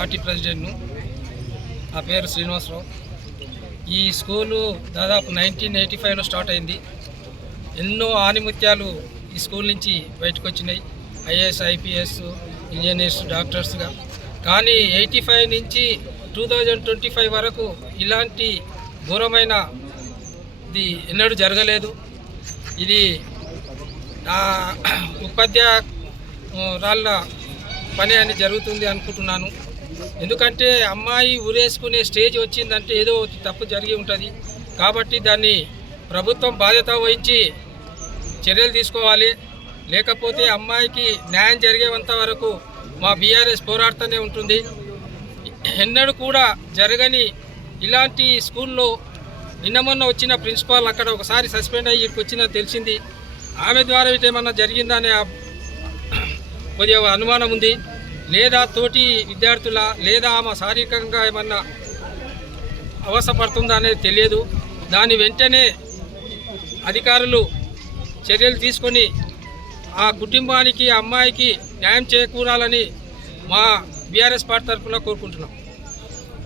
Party ప్రెసిడెంట్ను. నా పేరు శ్రీనివాసరావు. ఈ స్కూలు దాదాపు నైన్టీన్ ఎయిటీ ఫైవ్లో స్టార్ట్ అయింది. ఎన్నో ఆనిముత్యాలు ఈ స్కూల్ నుంచి బయటకు వచ్చినాయి ఐఏఎస్ ఐపీఎస్ ఇంజనీర్స్ డాక్టర్స్గా. కానీ ఎయిటీ ఫైవ్ నుంచి టూ థౌజండ్ ట్వంటీ ఫైవ్ వరకు ఇలాంటి ఘోరమైన ఇది ఎన్నడూ జరగలేదు. ఇది ఉపాధ్యాయ రాళ్ళ పని అని జరుగుతుంది అనుకుంటున్నాను. ఎందుకంటే అమ్మాయి ఊరేసుకునే స్టేజ్ వచ్చిందంటే ఏదో తప్పు జరిగి ఉంటుంది. కాబట్టి దాన్ని ప్రభుత్వం బాధ్యత వహించి చర్యలు తీసుకోవాలి. లేకపోతే అమ్మాయికి న్యాయం జరిగేంత వరకు మా బీఆర్ఎస్ పోరాడుతూనే ఉంటుంది. ఎన్నడూ కూడా జరగని ఇలాంటి స్కూల్లో నిన్న మొన్న వచ్చిన ప్రిన్సిపాల్ అక్కడ ఒకసారి సస్పెండ్ అయ్యి ఇక్కడికి తెలిసింది. ఆమె ద్వారా ఇటు ఏమన్నా జరిగిందనే కొద్దిగా అనుమానం ఉంది. లేదా తోటి విద్యార్థుల లేదా ఆమె శారీరకంగా ఏమన్నా అవసరపడుతుందా అనేది తెలియదు. దాని వెంటనే అధికారులు చర్యలు తీసుకొని ఆ కుటుంబానికి ఆ అమ్మాయికి న్యాయం చేకూరాలని మా బీఆర్ఎస్ పార్టీ తరఫున కోరుకుంటున్నాం.